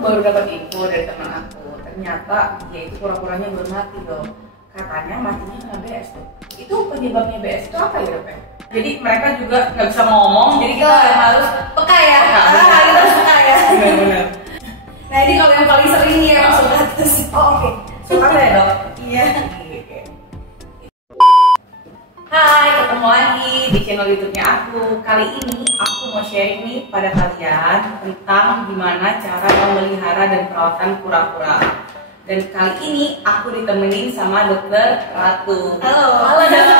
baru dapat info dari teman aku. Ternyata dia itu pura-puranya baru mati dong. Katanya matinya kena BS tuh. Itu penyebabnya BS itu apa ya dok ya? Jadi mereka juga nggak bisa ngomong, jadi kita harus peka ya. Kita harus peka ya. Benar-benar. Nah ini kalau yang paling sering nih ya surat. Oh oke. Surat ya dok? Iya. Hai, ketemu lagi di channel YouTube-nya aku. Kali ini aku mau sharing nih pada kalian tentang gimana cara memelihara dan perawatan kura-kura. Dan kali ini aku ditemenin sama Dokter Ratu. Halo. Halo dok.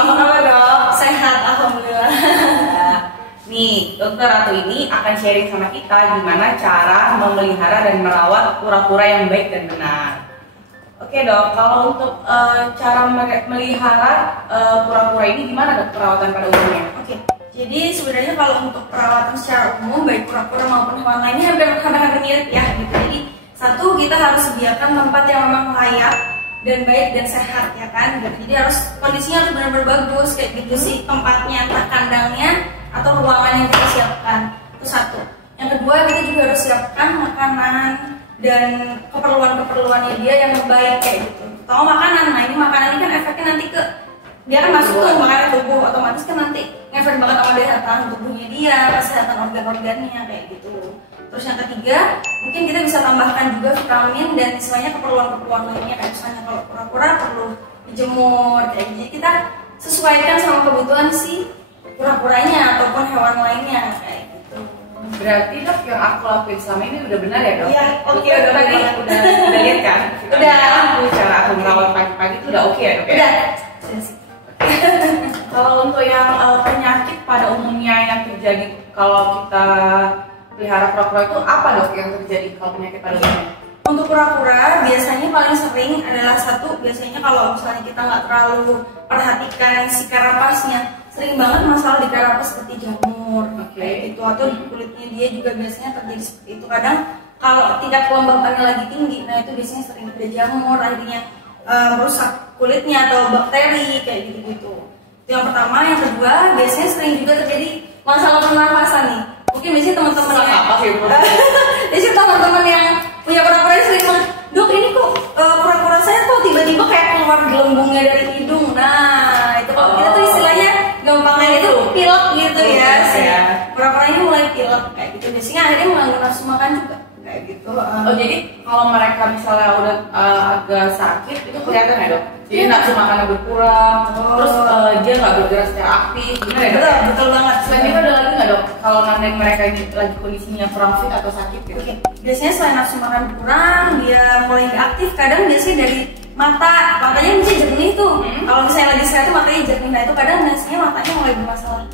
Apa kabar dok? Sehat, alhamdulillah. Nih, Dokter Ratu ini akan sharing sama kita gimana cara memelihara dan merawat kura-kura yang baik dan benar. Oke dok, kalau untuk cara melihara kura-kura ini gimana dok perawatan pada umumnya? Oke, jadi sebenarnya kalau untuk perawatan secara umum baik kura-kura maupun hewan lainnya hampir mirip ya gitu. Jadi satu, kita harus sediakan tempat yang memang layak dan baik dan sehat ya kan gitu. Jadi harus kondisinya harus benar-benar bagus kayak gitu sih, tempatnya, entah kandangnya atau ruangan yang kita siapkan. Itu satu. Yang kedua, kita juga harus siapkan makanan dan keperluan-keperluannya dia yang baik kayak gitu. Tahu makanan, nah ini makanan ini kan efeknya nanti ke dia kan masuk ke makanan tubuh, otomatis kan nanti ngefek banget sama kesehatan tubuhnya dia, kesehatan organ-organnya kayak gitu. Terus yang ketiga, mungkin kita bisa tambahkan juga vitamin dan istilahnya keperluan-keperluan lainnya kayak misalnya kalau kura-kura perlu dijemur kayak gitu. Kita sesuaikan sama kebutuhan si kura-kuranya ataupun hewan lainnya kayak gitu. Berarti dok yang aku lakuin selama ini udah benar ya dok? Iya, oke udah tadi udah lihat kan? Udah. Aku cara aku merawat pagi-pagi itu udah oke ya dok ya? Udah. Kalau untuk yang penyakit pada umumnya yang terjadi kalau kita pelihara kura-kura itu apa dok yang terjadi kalau penyakit pada umumnya? Untuk kura-kura biasanya paling sering adalah satu, biasanya kalau misalnya kita nggak terlalu perhatikan si karapasnya, sering banget masalah di karapas seperti jamur, kayak gitu, atau di kulitnya dia juga biasanya terjadi seperti itu. Kadang kalau tingkat kelembabannya lagi tinggi, nah itu biasanya sering ada jamur, akhirnya merusak kulitnya atau bakteri kayak gitu-gitu. Itu yang pertama. Yang kedua, biasanya sering juga terjadi masalah pernafasan nih. Mungkin biasanya teman-teman biasanya teman-teman yang punya kura-kura sering bilang, dok ini kok kura-kura saya kok tiba-tiba kayak keluar gelembungnya dari hidung. Nah itu kalau kita tuh istilahnya gampangnya itu pilek gitu ya, kura-kura ini mulai pilek kayak gitu. Biasanya akhirnya mengganggu nafsu makan juga kayak gitu. Oh jadi kalau mereka misalnya udah agak sakit itu kelihatan ya dok? Jadi nafsu makannya berkurang, terus dia nggak bergerak secara aktif, benar ya dok? Betul banget. Selain itu ada lagi nggak dok? Kalau nanti mereka ini lagi kondisinya kurang fit atau sakit gitu? Biasanya selain nafsu makan berkurang, dia mulai nggak aktif. Kadang biasanya dari matanya bisa jernih tuh. Kalau misalnya lagi sehat tuh matanya jernih, nah itu kadang biasanya matanya mulai bermasalah.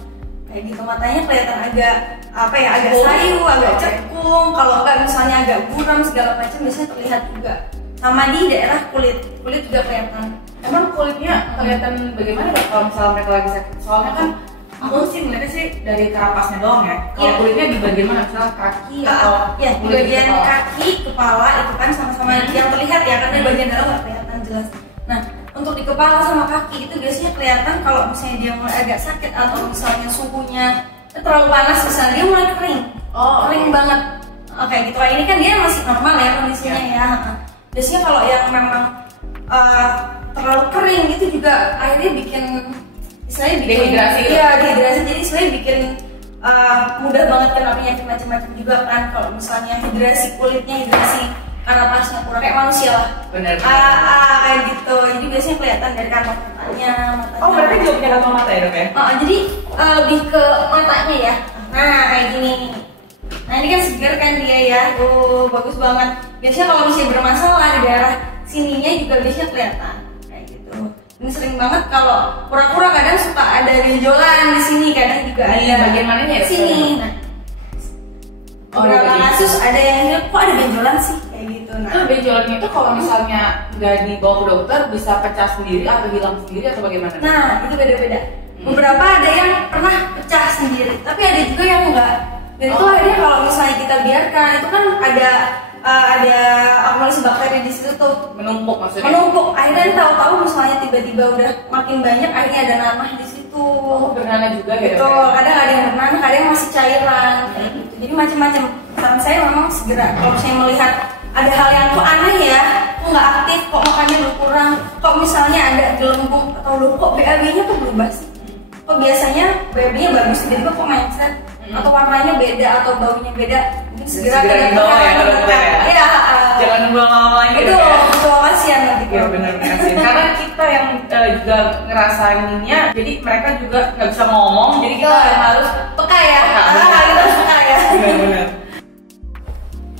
Kayak gitu, matanya kelihatan agak agak sayu, agak cekung. Kalau enggak misalnya agak buram segala macam biasanya terlihat juga. Sama di daerah kulit juga kelihatan. Emang kulitnya kelihatan bagaimana dok kalau misalnya mereka lagi sakit? Soalnya kan aku sih melihatnya sih dari karapasnya doang ya. Kalau kulitnya di bagian mana? Misalnya kaki atau ya di bagian kaki, kepala itu kan sama-sama yang terlihat ya, karena di bagian dalam nggak kelihatan jelas. Nah untuk di kepala sama kaki itu biasanya kelihatan kalau misalnya dia mulai agak sakit atau misalnya suhunya terlalu panas, misalnya dia mulai kering, kering banget. Oke gitu. Ini kan dia masih normal ya kondisinya ya. Biasanya kalau yang memang terlalu kering itu juga akhirnya bikin dehidrasi. Iya, dehidrasi. Jadi istilahnya bikin mudah banget kena penyakit macam-macam juga kan. Kalau misalnya hidrasi kulitnya, hidrasi karapasnya kurang kayak manusia lah. Benar. Kayak gitu. Jadi biasanya kelihatan dari kantong matanya. Oh, berarti juga punya kantong mata ya dok ya? Jadi lebih ke matanya ya. Nah kayak gini. Nah ini kan segar kan dia ya. Tuh bagus banget. Biasanya kalau misalnya bermasalah di daerah sininya juga biasanya kelihatan kayak gitu. Ini sering banget kalau kura-kura kadang suka ada benjolan di sini, kadang juga ada bagian mananya ya? Sini. Nah, beberapa kasus ada yang bilang kok ada benjolan sih kayak gitu. Nah, itu benjolannya itu kalau misalnya nggak dibawa ke dokter bisa pecah sendiri atau hilang sendiri atau bagaimana? Nah itu beda-beda. Beberapa ada yang pernah pecah sendiri, tapi ada juga yang enggak. Dan itu akhirnya kalau misalnya kita biarkan itu kan ada akumulasi bakteri di situ tuh menumpuk maksudnya. Menumpuk. Akhirnya tahu-tahu misalnya tiba-tiba udah makin banyak, akhirnya ada nanah di situ. Bernanah juga ya. Betul. Kadang ada yang bernanah, kadang yang masih cairan kayak gitu. Jadi macam-macam. saran saya memang segera kalau saya melihat ada hal yang kok aneh ya, kok nggak aktif, kok makannya berkurang, kok misalnya ada gelembung atau loh kok BAB-nya tuh berubah sih, kok biasanya BAB-nya bagus tiba-tiba kok mindset atau warnanya beda atau baunya beda, mungkin segera dibawa ya ke dokter ya. Jangan nunggu lama-lama lagi. Betul, kasihan nanti. Ya benar kasihan. Karena kita yang juga ngerasainnya, jadi mereka juga nggak bisa ngomong, jadi kita yang harus peka ya. Kita harus peka ya. Benar-benar.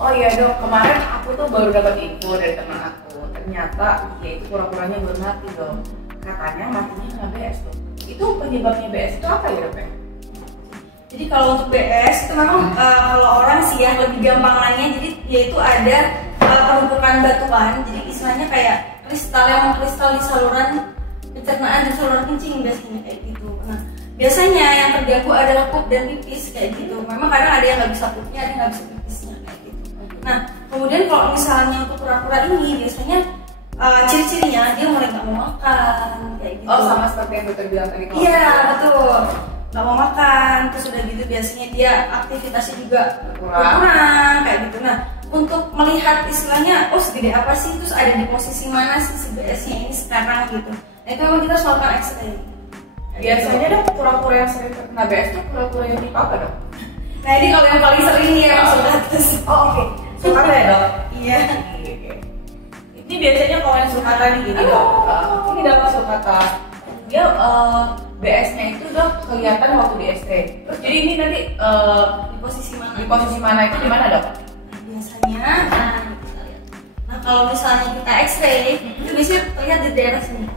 Oh iya dok, kemarin aku tuh baru dapat info dari teman aku. Ternyata dia itu pura-puranya baru mati dok. Katanya matinya kena BS dok. Itu penyebabnya BS itu apa ya dok ya? Jadi kalau untuk BS itu memang kalau orang sih ya lebih gampangannya, jadi dia itu ada penumpukan batuan. Jadi istilahnya kayak kristal yang mengkristal di saluran pencernaan dan saluran kencing biasanya kayak gitu. Nah biasanya yang terganggu adalah pup dan pipis kayak gitu. Memang kadang ada yang nggak bisa pupnya, ada yang nggak bisa pipisnya kayak gitu. Nah kemudian kalau misalnya untuk kura-kura ini biasanya ciri-cirinya dia mulai nggak mau makan kayak gitu. Oh sama seperti yang dokter bilang tadi. Iya betul, nggak mau makan, terus udah gitu biasanya dia aktivitasnya juga kurang kayak gitu. Nah untuk melihat istilahnya oh segede apa sih, terus ada di posisi mana sih si BS-nya ini sekarang gitu. Nah itu memang kita selalu X-ray. Biasanya dok kura-kura yang sering terkena BS itu kura-kura yang tipe apa dok? Nah ini kalau yang paling sering nih ya masuk atas. Oh oke. Sulcata ya dok? Iya. Ini biasanya kalau yang sulcata nih gini dok. Ini dapat sulcata. Dia BS-nya itu dok kelihatan waktu di SD. Terus jadi ini nanti Di posisi mana? di posisi mana itu di mana dok? Biasanya, kita lihat. Nah kalau misalnya kita X-ray, itu biasanya terlihat di daerah sini.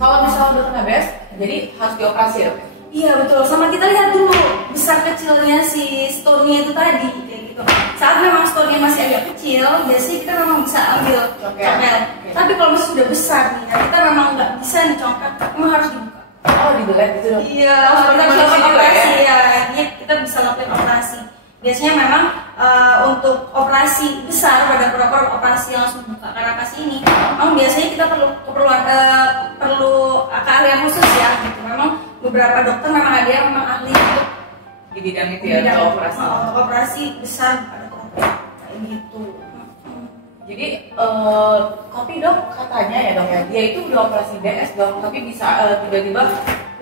Kalau misalnya udah kena BS, jadi harus dioperasi ya dok? Iya betul, sama kita lihat dulu besar kecilnya si stone-nya itu tadi kayak gitu. Saat memang stone-nya masih agak kecil, biasanya kita memang bisa ambil congkel. Tapi kalau misalnya sudah besar nih, nah kita memang nggak bisa nih congkel, memang harus dibuka. Oh dibelah gitu dok? Iya, kita bisa lakukan operasi ya. Ini kita bisa lakukan operasi. Biasanya memang untuk operasi besar pada kura-kura operasi langsung buka karakas ini, memang biasanya kita perlu keahlian khusus ya. Gitu. Memang beberapa dokter memang ada yang memang ahli untuk Di bidang itu ya, untuk operasi. Untuk operasi besar pada kura-kura kayak gitu. Jadi tapi dok katanya ya dok ya, dia itu udah operasi BS dok, tapi bisa tiba-tiba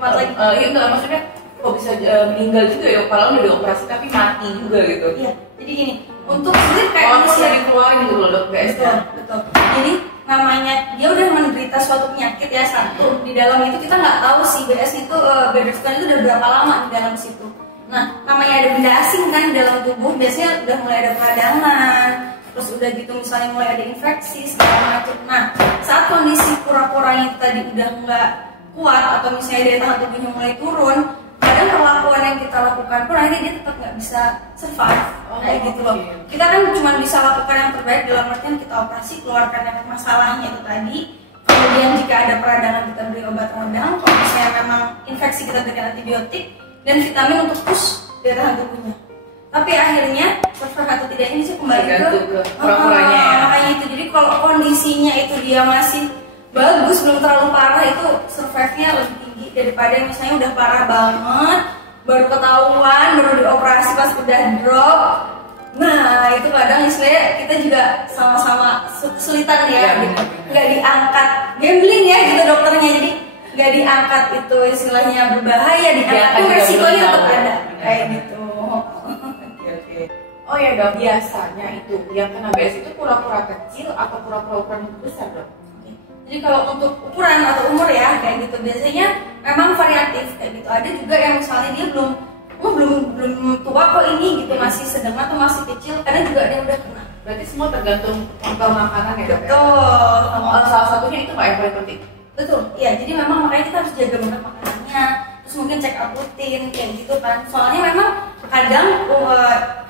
Kuat lagi. Iya enggak, maksudnya kok bisa meninggal juga ya, padahal udah dioperasi tapi mati juga gitu. Iya, jadi gini, untuk sulit kayak manusia dikeluarin gitu loh dok BS. Betul. Jadi namanya dia udah menderita suatu penyakit ya satu di dalam itu kita nggak tahu sih BS itu Bladder itu udah berapa lama di dalam situ. Nah namanya ada benda asing kan di dalam tubuh, biasanya udah mulai ada peradangan, terus udah gitu misalnya mulai ada infeksi segala macam. Nah saat kondisi kura-kuranya tadi udah nggak kuat atau misalnya daya tahan tubuhnya mulai turun, kadang perlakuan yang kita lakukan pun akhirnya dia tetap nggak bisa survive kayak gitu loh. Kita kan cuma bisa lakukan yang terbaik dalam artian kita operasi keluarkan yang masalahnya itu tadi. Kemudian jika ada peradangan kita beri obat radang, kalau misalnya memang infeksi kita berikan antibiotik dan vitamin untuk push daya tahan tubuhnya. Tapi akhirnya survive atau tidaknya bisa kembali ke kura-kuranya. Makanya itu jadi kalau kondisinya itu dia masih bagus belum terlalu parah itu survive-nya lebih tinggi daripada misalnya udah parah banget baru ketahuan baru dioperasi pas udah drop. Nah itu kadang istilahnya kita juga sama-sama kesulitan ya gitu. Nggak diangkat gambling ya gitu dokternya, jadi nggak diangkat itu istilahnya berbahaya, diangkat itu resikonya tetap ada kayak gitu. Oh ya dok, biasanya itu yang kena BS itu kura-kura kecil atau kura-kura ukuran besar dok? Jadi kalau untuk ukuran atau umur ya kayak gitu biasanya memang variatif kayak gitu. Ada juga yang misalnya dia belum tua kok ini gitu, masih sedang atau masih kecil. Kadang juga dia udah kena. Berarti semua tergantung kontrol makanan ya dok? Betul. Salah satunya itu yang paling penting. Betul. Iya. Jadi memang makanya kita harus jaga banget makanannya. Terus mungkin check up rutin kayak gitu kan. Soalnya memang kadang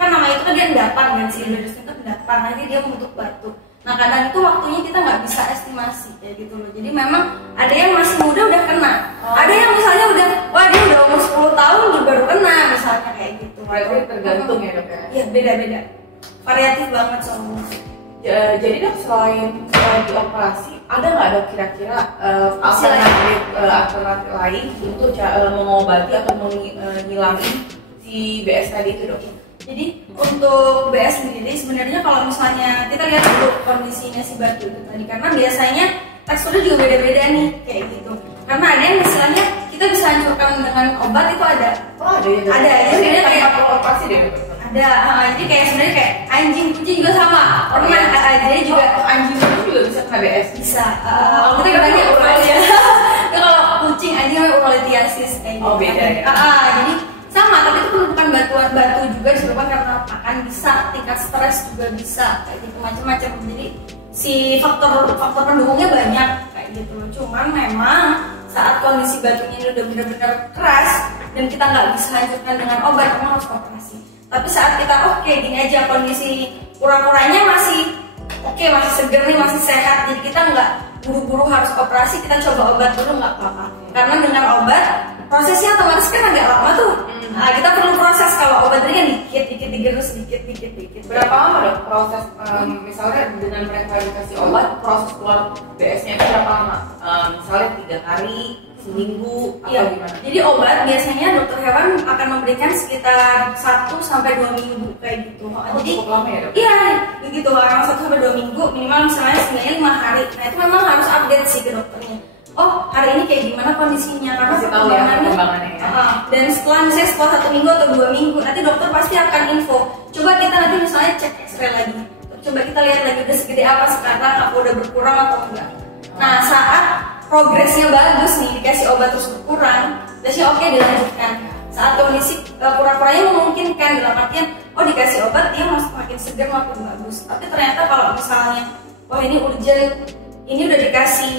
kan namanya itu kan dia endapan kan, si Bladder itu endapan. Nanti dia membentuk batu. Nah kadang itu waktunya kita nggak bisa estimasi kayak gitu loh. Jadi memang ada yang masih muda udah kena, ada yang misalnya udah wah dia udah umur 10 tahun baru kena misalnya kayak gitu. Berarti tergantung ya dok ya? Iya beda-beda, variatif banget soalnya. Jadi dok selain dioperasi ada nggak dok kira-kira alternatif lain untuk mengobati atau menghilangin si BS tadi itu dok? Jadi untuk BS sendiri sebenarnya kalau misalnya kita lihat dulu kondisinya si batu itu tadi, karena biasanya teksturnya juga beda-beda nih kayak gitu. Karena ada yang misalnya kita bisa hancurkan dengan obat itu ada. Oh ada ya? Ada, jadi kayak operasi deh. ada, jadi kayak sebenarnya kayak anjing kucing juga sama. Pernah jadi juga anjing itu juga bisa kena BS. bisa. Kita bilangnya urolnya. Kalau kucing anjing namanya urolithiasis kayak gitu. Oh beda ya. Jadi sama, tapi itu bukan batu juga disebabkan karena makan, bisa tingkat stres juga bisa kayak gitu macam-macam. Jadi si faktor pendukungnya banyak kayak gitu. Cuman memang saat kondisi batunya ini udah benar-benar keras dan kita nggak bisa hancurkan dengan obat, memang harus operasi. Tapi saat kita oke gini aja kondisi kura-kuranya masih oke, masih seger nih, masih sehat, jadi kita nggak buru-buru harus operasi, kita coba obat dulu nggak apa-apa. Karena dengan obat prosesnya otomatis kan agak lama tuh. Nah, kita perlu proses. Kalau obat ini kan dikit digerus dikit. Berapa lama dok proses misalnya dengan mereka dikasih obat, proses keluar BS-nya itu berapa lama? Misalnya 3 hari, seminggu atau gimana? Jadi obat biasanya dokter hewan akan memberikan sekitar 1-2 minggu kayak gitu. Jadi cukup lama ya dok? Iya, begitu. Orang 1-2 minggu minimal, misalnya sebenarnya 5 hari. Nah itu memang harus update sih ke dokternya. Oh hari ini kayak gimana kondisinya, karena perkembangannya ya. Dan setelah 1 minggu atau 2 minggu nanti dokter pasti akan info. Coba kita nanti misalnya cek X-ray lagi, coba kita lihat lagi udah segede apa sekarang, apa udah berkurang atau enggak. Nah saat progresnya bagus nih, dikasih obat terus berkurang, biasanya oke dilanjutkan. Saat kondisi kura-kuranya memungkinkan, dalam artian oh dikasih obat dia makin segar, makin bagus. Tapi ternyata kalau misalnya oh ini urgent, ini udah dikasih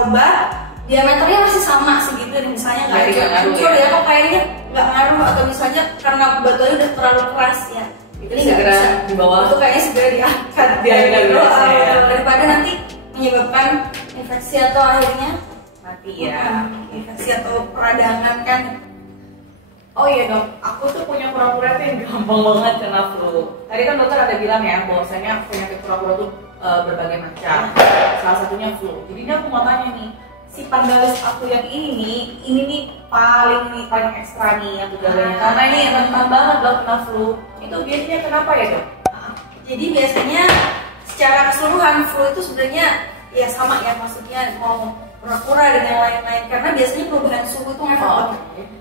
obat, diameternya masih sama segitu, dan misalnya nggak hancur ya, kok kayaknya nggak ngaruh, atau misalnya karena batunya udah terlalu keras ya, jadi segera di bawah itu kayaknya segera diangkat daripada nanti menyebabkan infeksi atau akhirnya mati ya, infeksi atau peradangan kan. Oh iya dok, aku tuh punya kura-kura tuh yang gampang banget kena flu. Tadi kan dokter ada bilang ya bahwasanya penyakit kura-kura tuh berbagai macam, salah satunya flu. Jadi ini aku mau tanya nih, si Pandalis aku yang ini nih paling ekstra nih yang gejalanya, karena ini rentan banget dok kena flu. Itu biasanya kenapa ya dok? Jadi biasanya secara keseluruhan flu itu sebenarnya ya sama ya, maksudnya mau kura-kura dan yang lain-lain, karena biasanya perubahan suhu itu ngefek banget,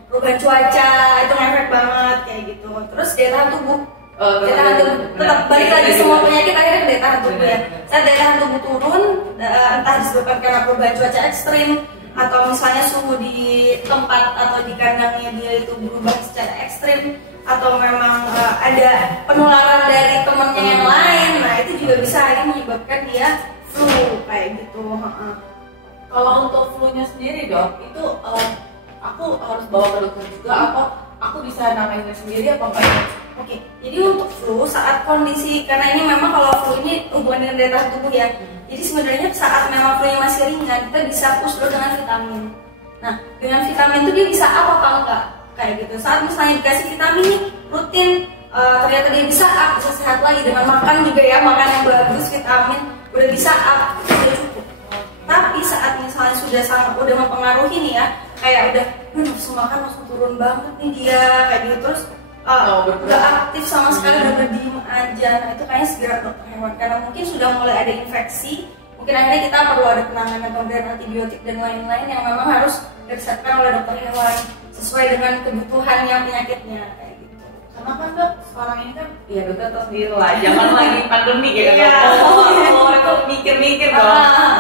perubahan cuaca itu ngefek banget kayak gitu. Terus daya tahan tubuh, daya tahan tubuh tetap balik lagi, semua penyakit akhirnya ke daya tahan tubuh ya. Saat daya tahan tubuh turun, entah disebabkan karena perubahan cuaca ekstrim atau misalnya suhu di tempat atau di kandangnya dia itu berubah secara ekstrim, atau memang ada penularan dari temannya yang lain, nah itu juga bisa akhirnya menyebabkan dia flu kayak gitu. Kalau untuk flu-nya sendiri dok, itu aku harus bawa ke dokter juga atau aku bisa nanganin sendiri apa enggak? Oke, jadi untuk flu saat kondisi, karena ini memang kalau flu ini hubungan dengan daya tahan tubuh ya. Jadi sebenarnya saat memang flu-nya masih ringan, kita bisa push dulu dengan vitamin. Nah, dengan vitamin itu dia bisa apa enggak? Kayak gitu. Saat misalnya dikasih vitamin nih rutin, ternyata dia bisa bisa sehat lagi dengan makan juga ya, makan yang bagus, vitamin udah bisa sudah cukup. Tapi saat misalnya udah mempengaruhi nih ya, kayak udah nafsu makan langsung turun banget nih dia kayak gitu, terus udah aktif sama sekali, udah berdiem aja, nah itu kayaknya segera dokter hewan, karena mungkin sudah mulai ada infeksi, mungkin akhirnya kita perlu ada penanganan pemberian antibiotik dan lain-lain yang memang harus diresepkan oleh dokter hewan sesuai dengan kebutuhannya penyakitnya kayak gitu. Karena kan dok sekarang ini kan ya dokter tahu sendiri lah, zaman lagi pandemi ya itu mikir-mikir dong.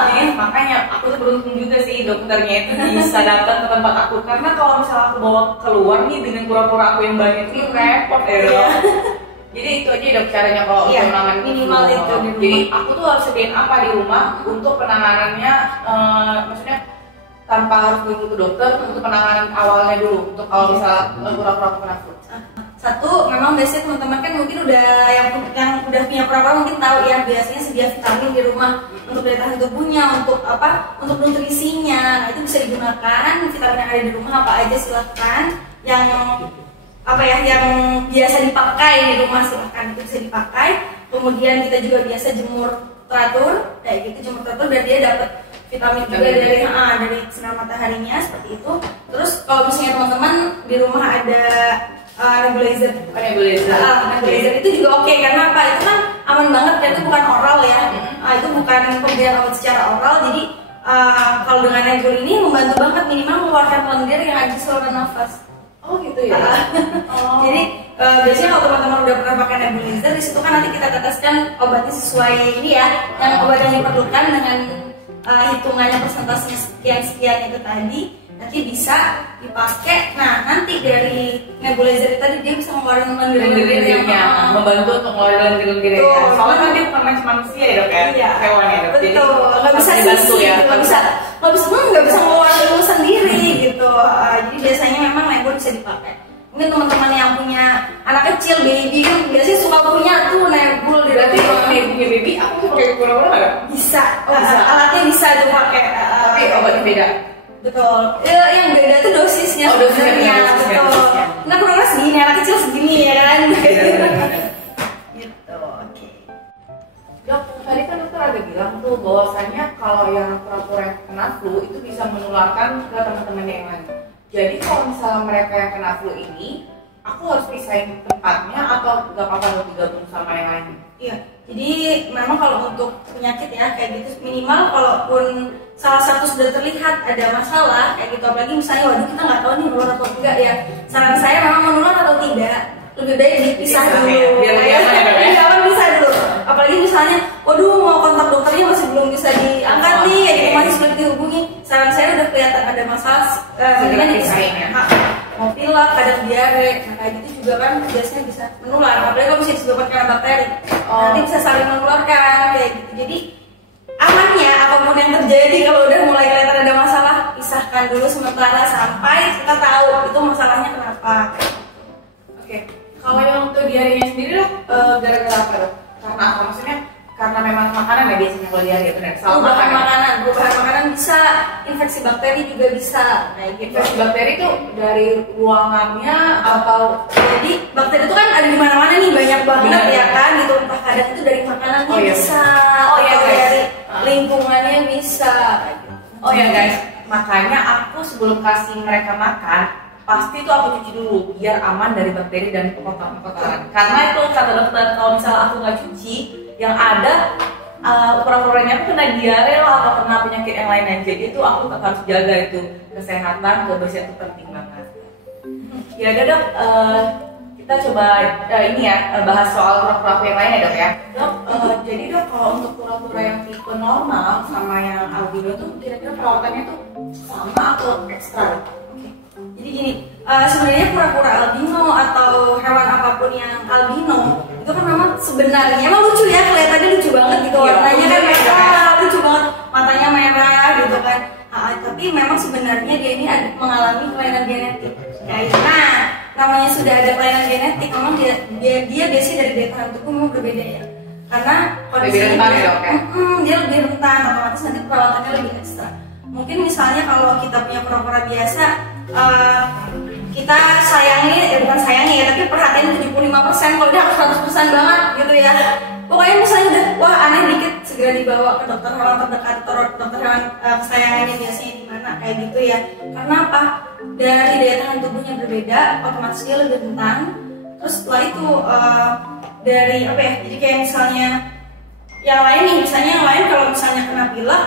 Jadi makanya aku tuh beruntung juga sih dokternya itu bisa datang ke tempat aku, karena kalau misalnya aku bawa keluar nih dengan kura-kura aku yang banyak itu repot ya dok. Jadi itu aja dok caranya kalau untuk menangani minimal itu di rumah. Jadi aku tuh harus sediain apa di rumah untuk penanganannya, maksudnya tanpa harus pergi ke dokter, untuk penanganan awalnya dulu untuk kalau misalnya kura-kura aku kena flu. Satu, memang biasanya teman-teman kan mungkin udah yang udah punya kura-kura mungkin tahu ya, biasanya sedia vitamin di rumah untuk daya tahan tubuhnya, untuk apa, untuk nutrisinya. Nah itu bisa digunakan, vitamin yang ada di rumah apa aja silahkan, yang apa ya, yang biasa dipakai di rumah silahkan itu bisa dipakai. Kemudian kita juga biasa jemur teratur kayak gitu, jemur teratur dan dia dapat vitamin juga dari sinar mataharinya seperti itu. Terus kalau misalnya teman-teman di rumah ada nebulizer. Nebulizer itu juga oke karena apa? Itu kan aman banget dan itu bukan oral ya. Itu bukan pemberian obat secara oral. Jadi kalau dengan nebul ini membantu banget minimal mengeluarkan lendir yang ada di saluran nafas. Oh gitu ya. Jadi biasanya kalau teman-teman udah pernah pakai nebulizer, di situ kan nanti kita teteskan obatnya sesuai ini ya, yang obat yang diperlukan dengan hitungannya persentasenya sekian itu tadi. Nanti bisa dipakai. Nah, nanti dari nebulizer tadi dia bisa mengeluarkan lendir-lendir yang membantu untuk mengeluarkan lendir-lendir ya. Soalnya kan dia bukan manusia ya dok ya, iya, hewan ya dok. Betul, nggak bisa dibantu ya. Nggak bisa mengeluarkan ilmu sendiri gitu. Jadi biasanya memang nebul bisa dipakai. Mungkin teman-teman yang punya anak kecil, baby kan biasanya suka punya tuh nebul. Berarti kalau punya baby, aku bisa pakai kura-kura nggak? Bisa. Alatnya bisa dipakai. Tapi obatnya beda. Betul. Yang beda tuh dosisnya sebenarnya. Betul. Nah, kurang segini, anak kecil segini ya kan. Gitu. Oke. Dok, tadi kan dokter ada bilang tuh bahwasanya kalau yang pura-pura kena flu itu bisa menularkan ke teman-teman yang lain. Jadi kalau misalnya mereka yang kena flu ini, aku harus pisahin tempatnya atau nggak apa-apa dok digabung sama yang lain? Iya. Jadi memang kalau untuk penyakit ya kayak gitu minimal kalaupun salah satu sudah terlihat ada masalah kayak gitu, apalagi misalnya waduh kita nggak tahu nih menular atau enggak ya, saran saya memang menular atau tidak lebih baik dipisah dulu. Biar jangan pisah dulu. Apalagi misalnya waduh mau kontak dokternya masih belum bisa diangkat nih, ya masih sulit dihubungi. Saran saya udah kelihatan ada masalah mendingan dipisahin ya. Mau pilek, kadang diare, nah kayak gitu juga kan biasanya bisa menular. Apalagi kalau bisa disebabkan karena bakteri, nanti bisa saling menularkan kayak gitu. Jadi amannya apapun yang terjadi kalau udah mulai kelihatan ada masalah, pisahkan dulu sementara sampai kita tahu itu masalahnya kenapa. Oke, kalau yang untuk diarenya sendiri dok, gara-gara apa dok? Karena apa? Maksudnya karena memang makanan ya biasanya kalau diare itu perubahan makanan bisa, infeksi bakteri juga bisa. Kayak gitu. Infeksi bakteri itu dari ruangannya atau jadi bakteri itu kan ada di mana-mana nih, banyak banget ya kan gitu. Entah kadang itu dari makanannya bisa, dari lingkungannya bisa. Oh ya guys, makanya aku sebelum kasih mereka makan pasti tuh aku cuci dulu biar aman dari bakteri dan kotoran. Karena itu kata dokter kalau misalnya aku nggak cuci, yang ada pura-puranya aku kena diare lah atau kena penyakit yang lainnya. Jadi itu aku tetap harus jaga itu kesehatan, kebersihan itu penting banget. Ya udah dok, kita coba ini ya bahas soal pura-pura yang lain ya dok ya. Dok, jadi dok kalau untuk pura-pura yang tipe normal sama yang albino tuh kira-kira perawatannya tuh sama atau ekstra? Jadi gini, sebenarnya pura-pura albino atau hewan apapun yang albino itu kan memang sebenarnya emang lucu ya, kelihatannya lucu banget gitu, warnanya kan merah, lucu banget, matanya merah gitu kan. Tapi memang sebenarnya dia ini mengalami kelainan genetik. Nah, namanya sudah ada kelainan genetik, memang dia biasanya dari daya tahan tubuh memang berbeda ya. Karena kondisinya dia lebih rentan, otomatis nanti perawatannya lebih ekstra. Mungkin misalnya kalau kita punya pura-pura biasa, kita sayangi, bukan sayangi ya, tapi perhatian 75%, kalau dia harus 100% banget gitu ya. Pokoknya misalnya udah, wah aneh dikit, segera dibawa ke dokter hewan terdekat atau dokter hewan kesayangannya biasanya di mana kayak gitu ya. Karena apa? Dari daya tahan tubuhnya berbeda, otomatis dia lebih rentan. Terus setelah itu dari apa ya? Jadi kayak misalnya yang lain nih, misalnya yang lain kalau misalnya kena pilek,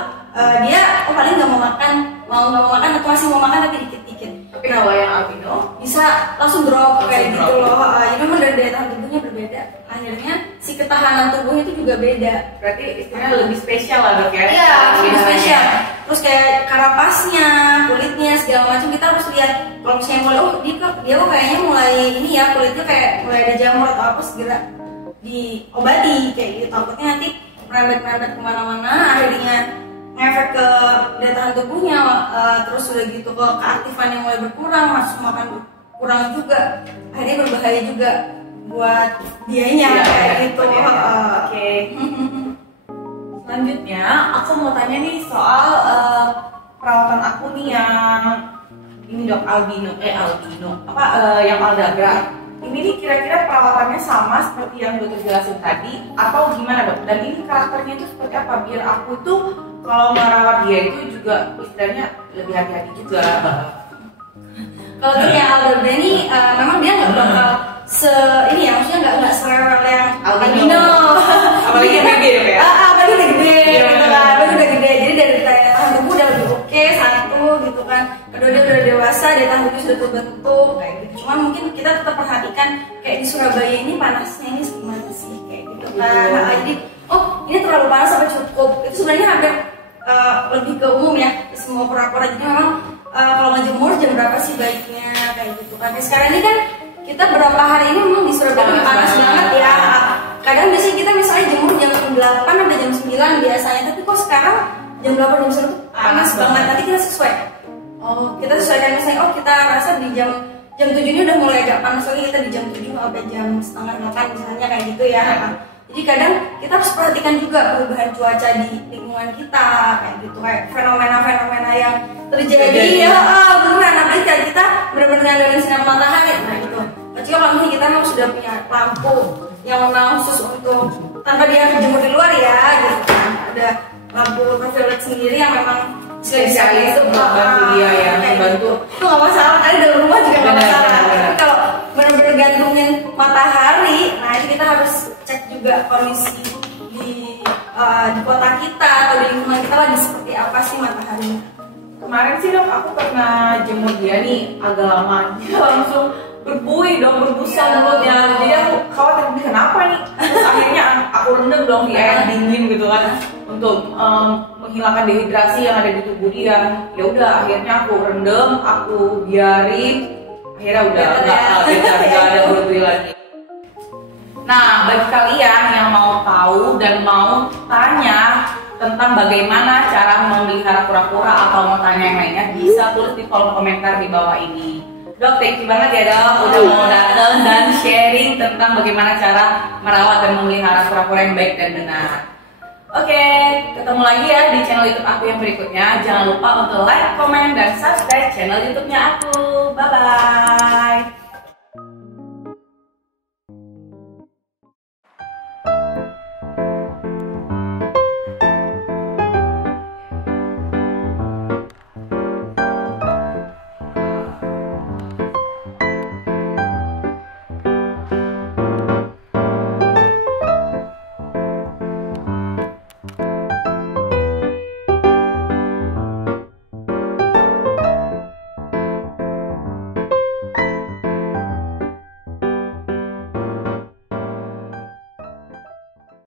dia paling nggak mau makan atau masih mau makan tapi dikit-dikit. Tapi kalau yang albino bisa langsung drop kayak gitu loh. Ini memang dari daya tahan tubuhnya berbeda. Akhirnya si ketahanan tubuhnya itu juga beda. Berarti istilahnya lebih spesial lah dok ya? Iya, lebih spesial. Terus kayak karapasnya, kulitnya segala macam kita harus lihat. Kalau misalnya mulai, dia kok kayaknya mulai ini ya, kulitnya kayak mulai ada jamur atau apa, segera diobati kayak gitu. Takutnya nanti merembet kemana-mana, akhirnya ngefek ke daya tahan tubuhnya, terus udah gitu ke keaktifan yang mulai berkurang, nafsu makan berkurang juga, akhirnya berbahaya juga buat dianya kayak gitu. Oke. Selanjutnya aku mau tanya nih soal perawatan aku nih yang ini dok, albino apa yang aldagra. Ini nih kira-kira perawatannya sama seperti yang dokter jelasin tadi atau gimana dok? Dan ini karakternya itu seperti apa biar aku tuh kalau merawat dia itu juga istilahnya lebih hati-hati juga. Kalau untuk yang albino ini memang dia nggak bakal ini ya, maksudnya nggak serewel yang albino. Apalagi yang baby ya kayak. Apalagi udah gede gitu kan, apalagi udah gede. Jadi dari daya tahan tubuh udah lebih oke satu gitu kan. Kedua dia udah dewasa, daya tahan tubuh sudah terbentuk kayak gitu. Cuman mungkin kita tetap perhatikan kayak di Surabaya ini panasnya ini gimana sih kayak gitu kan. Jadi ini terlalu panas apa cukup? Itu sebenarnya hampir lebih ke umum ya, semua kura-kura. Jadi memang kalau ngejemur jam berapa sih baiknya kayak gitu kan. Sekarang ini kan kita berapa hari ini memang di Surabaya panas banget ya. Kadang biasanya kita misalnya jemur jam 8 sampai jam 9 biasanya, tapi kok sekarang jam 8 jam 9 panas banget. Nanti kita sesuai. Kita sesuaikan misalnya kita rasa di jam 7 ini udah mulai agak panas lagi, kita di jam 7 sampai jam setengah 8 misalnya kayak gitu ya. Jadi kadang kita harus perhatikan juga perubahan cuaca di lingkungan kita kayak gitu, kayak fenomena-fenomena yang terjadi ya. Beneran apalagi kalau kita benar-benar ngandalin sinar matahari, nah gitu. Kecuali kalau misalnya kita memang sudah punya lampu yang memang khusus untuk tanpa dia jemur di luar ya gitu kan. Ada lampu ultraviolet sendiri yang memang bisa itu bantu dia ya, bantu. Itu nggak masalah, ada dalam rumah juga nggak masalah. Tapi kalau benar-benar gantungin matahari, nah itu kita harus cek juga kondisi di kota kita atau di lingkungan kita lagi seperti apa sih mataharinya. Kemarin sih dok, aku pernah jemur dia nih agak lama, dia langsung berbuih dong, berbusa mulutnya. Jadi aku khawatir ini kenapa nih. Terus akhirnya aku rendam dong di air dingin gitu kan, untuk menghilangkan dehidrasi yang ada di tubuh dia. Ya udah, akhirnya aku rendam, aku biarin, akhirnya udah nggak ada berbuih lagi. Nah, bagi kalian yang mau tahu dan mau tanya tentang bagaimana cara memelihara kura-kura atau mau tanya yang lainnya, bisa tulis di kolom komentar di bawah ini. Dok, thank you banget ya dok, udah mau datang dan sharing tentang bagaimana cara merawat dan memelihara kura-kura yang baik dan benar. Oke, ketemu lagi ya di channel YouTube aku yang berikutnya. Jangan lupa untuk like, komen, dan subscribe channel YouTube-nya aku. Bye-bye.